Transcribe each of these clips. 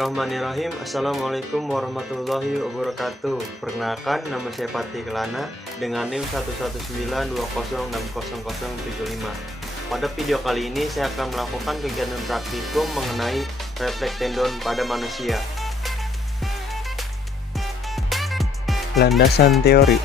Bismillahirrahmanirrahim. Assalamualaikum warahmatullahi wabarakatuh. Perkenalkan, nama saya Fatih Kelana dengan NIM 11920600075. Pada video kali ini saya akan melakukan kegiatan praktikum mengenai refleks tendon pada manusia. Landasan teori.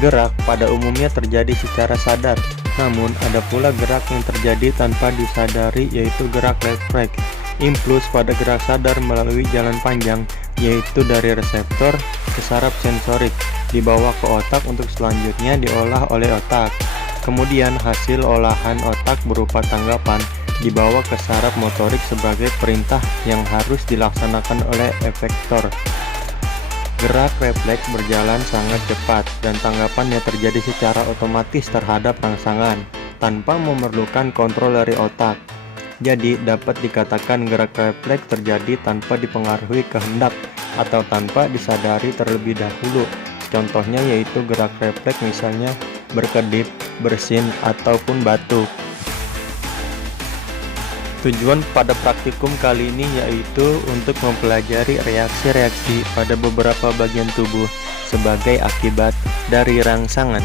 Gerak pada umumnya terjadi secara sadar, namun ada pula gerak yang terjadi tanpa disadari, yaitu gerak refleks. Impuls pada gerak sadar melalui jalan panjang, yaitu dari reseptor ke saraf sensorik, dibawa ke otak untuk selanjutnya diolah oleh otak. Kemudian hasil olahan otak berupa tanggapan dibawa ke saraf motorik sebagai perintah yang harus dilaksanakan oleh efektor. Gerak refleks berjalan sangat cepat dan tanggapannya terjadi secara otomatis terhadap rangsangan tanpa memerlukan kontrol dari otak. Jadi dapat dikatakan gerak refleks terjadi tanpa dipengaruhi kehendak atau tanpa disadari terlebih dahulu. Contohnya yaitu gerak refleks misalnya berkedip, bersin, ataupun batuk. Tujuan pada praktikum kali ini yaitu untuk mempelajari reaksi-reaksi pada beberapa bagian tubuh sebagai akibat dari rangsangan.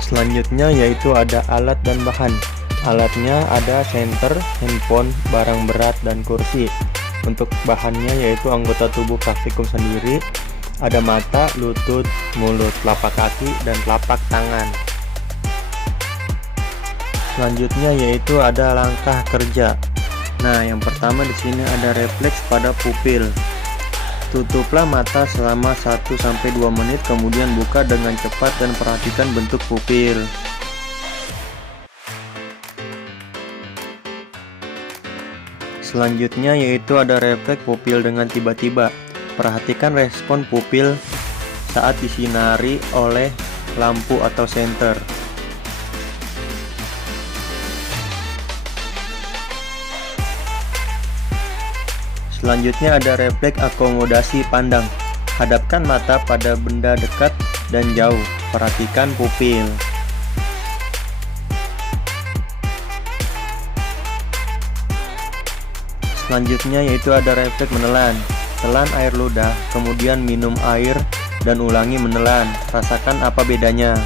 Selanjutnya yaitu ada alat dan bahan. Alatnya ada senter, handphone, barang berat, dan kursi. Untuk bahannya yaitu anggota tubuh praktikum sendiri, ada mata, lutut, mulut, telapak kaki, dan telapak tangan. Selanjutnya yaitu ada langkah kerja. Nah, yang pertama di sini ada refleks pada pupil. Tutuplah mata selama 1-2 menit, kemudian buka dengan cepat dan perhatikan bentuk pupil. Selanjutnya yaitu ada refleks pupil dengan tiba-tiba. Perhatikan respon pupil saat disinari oleh lampu atau senter. Selanjutnya ada refleks akomodasi pandang. Hadapkan mata pada benda dekat dan jauh. Perhatikan pupil. Selanjutnya yaitu ada refleks menelan. Telan air ludah, kemudian minum air dan ulangi menelan. Rasakan apa bedanya.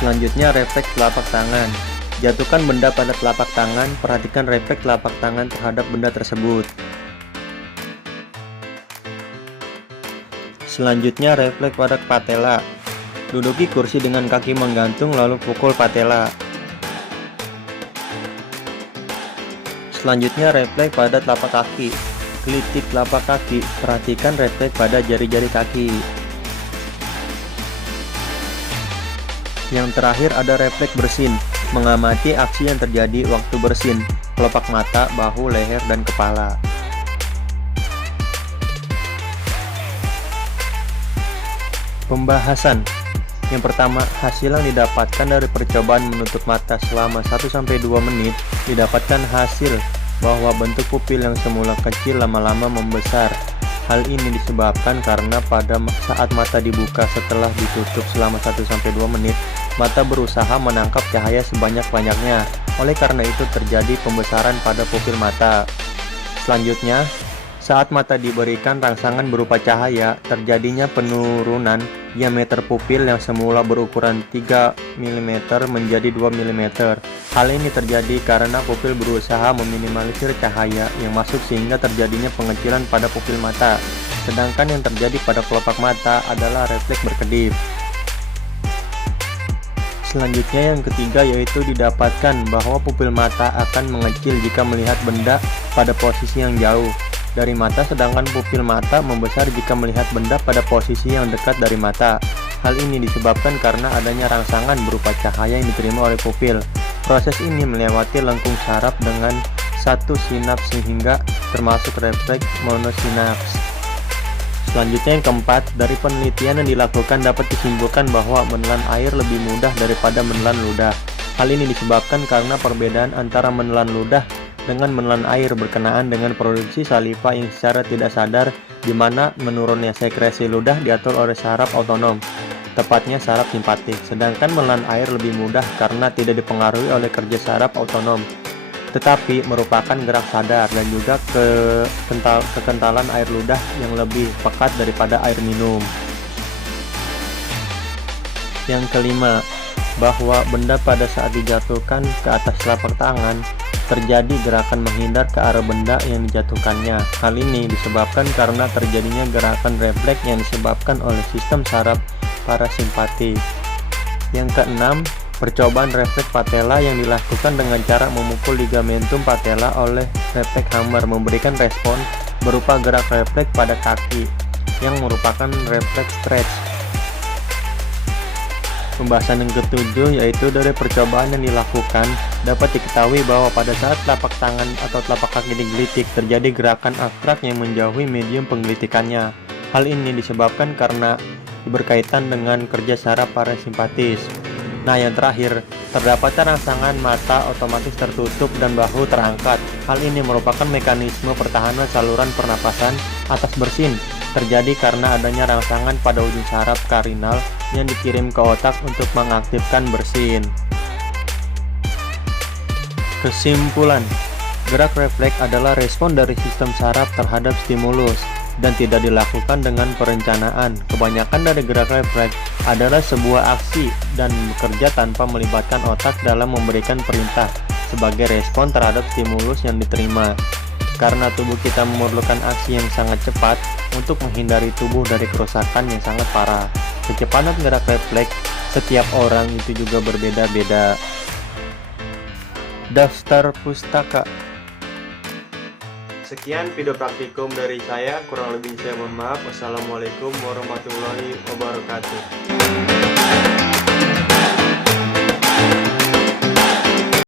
Selanjutnya refleks telapak tangan. Jatuhkan benda pada telapak tangan, perhatikan refleks telapak tangan terhadap benda tersebut. Selanjutnya refleks pada patella. Duduki kursi dengan kaki menggantung lalu pukul patella. Selanjutnya refleks pada telapak kaki. Gelitik telapak kaki, perhatikan refleks pada jari-jari kaki. Yang terakhir ada refleks bersin. Mengamati aksi yang terjadi waktu bersin, kelopak mata, bahu, leher, dan kepala. Pembahasan. Yang pertama, hasil yang didapatkan dari percobaan menutup mata selama 1-2 menit didapatkan hasil bahwa bentuk pupil yang semula kecil lama-lama membesar. Hal ini disebabkan karena pada saat mata dibuka setelah ditutup selama 1-2 menit, mata berusaha menangkap cahaya sebanyak-banyaknya. Oleh karena itu terjadi pembesaran pada pupil mata. Selanjutnya, saat mata diberikan rangsangan berupa cahaya, terjadinya penurunan diameter pupil yang semula berukuran 3 mm menjadi 2 mm. Hal ini terjadi karena pupil berusaha meminimalisir cahaya yang masuk sehingga terjadinya pengecilan pada pupil mata. Sedangkan yang terjadi pada kelopak mata adalah refleks berkedip. Selanjutnya yang ketiga yaitu didapatkan bahwa pupil mata akan mengecil jika melihat benda pada posisi yang jauh dari mata, sedangkan pupil mata membesar jika melihat benda pada posisi yang dekat dari mata. Hal ini disebabkan karena adanya rangsangan berupa cahaya yang diterima oleh pupil. Proses ini melewati lengkung saraf dengan satu sinaps sehingga termasuk refleks monosinaps. Selanjutnya yang keempat, dari penelitian yang dilakukan dapat disimpulkan bahwa menelan air lebih mudah daripada menelan ludah. Hal ini disebabkan karena perbedaan antara menelan ludah dengan menelan air berkenaan dengan produksi saliva yang secara tidak sadar, di mana menurunnya sekresi ludah diatur oleh saraf otonom. tepatnya saraf simpatik. Sedangkan menelan air lebih mudah karena tidak dipengaruhi oleh kerja saraf otonom, tetapi merupakan gerak sadar dan juga kekentalan air ludah yang lebih pekat daripada air minum. Yang kelima, bahwa benda pada saat dijatuhkan ke atas telapak tangan terjadi gerakan menghindar ke arah benda yang dijatuhkannya. Hal ini disebabkan karena terjadinya gerakan refleks yang disebabkan oleh sistem saraf parasimpatik. Yang keenam, percobaan refleks patella yang dilakukan dengan cara memukul ligamentum patella oleh refleks hammer memberikan respon berupa gerak refleks pada kaki yang merupakan refleks stretch. Pembahasan yang ketujuh yaitu dari percobaan yang dilakukan dapat diketahui bahwa pada saat telapak tangan atau telapak kaki digelitik terjadi gerakan abstrak yang menjauhi medium penggelitikannya. Hal ini disebabkan karena berkaitan dengan kerja saraf parasimpatis. Nah, yang terakhir, terdapat rangsangan mata otomatis tertutup dan bahu terangkat. Hal ini merupakan mekanisme pertahanan saluran pernapasan atas bersin terjadi karena adanya rangsangan pada ujung saraf karinal yang dikirim ke otak untuk mengaktifkan bersin. Kesimpulan, gerak refleks adalah respon dari sistem saraf terhadap stimulus dan tidak dilakukan dengan perencanaan. Kebanyakan dari gerak refleks adalah sebuah aksi dan bekerja tanpa melibatkan otak dalam memberikan perintah sebagai respon terhadap stimulus yang diterima. Karena tubuh kita memerlukan aksi yang sangat cepat untuk menghindari tubuh dari kerusakan yang sangat parah. Kecepatan gerak refleks setiap orang itu juga berbeda-beda. Daftar pustaka. Sekian video praktikum dari saya, kurang lebih saya mohon maaf. Wassalamualaikum warahmatullahi wabarakatuh.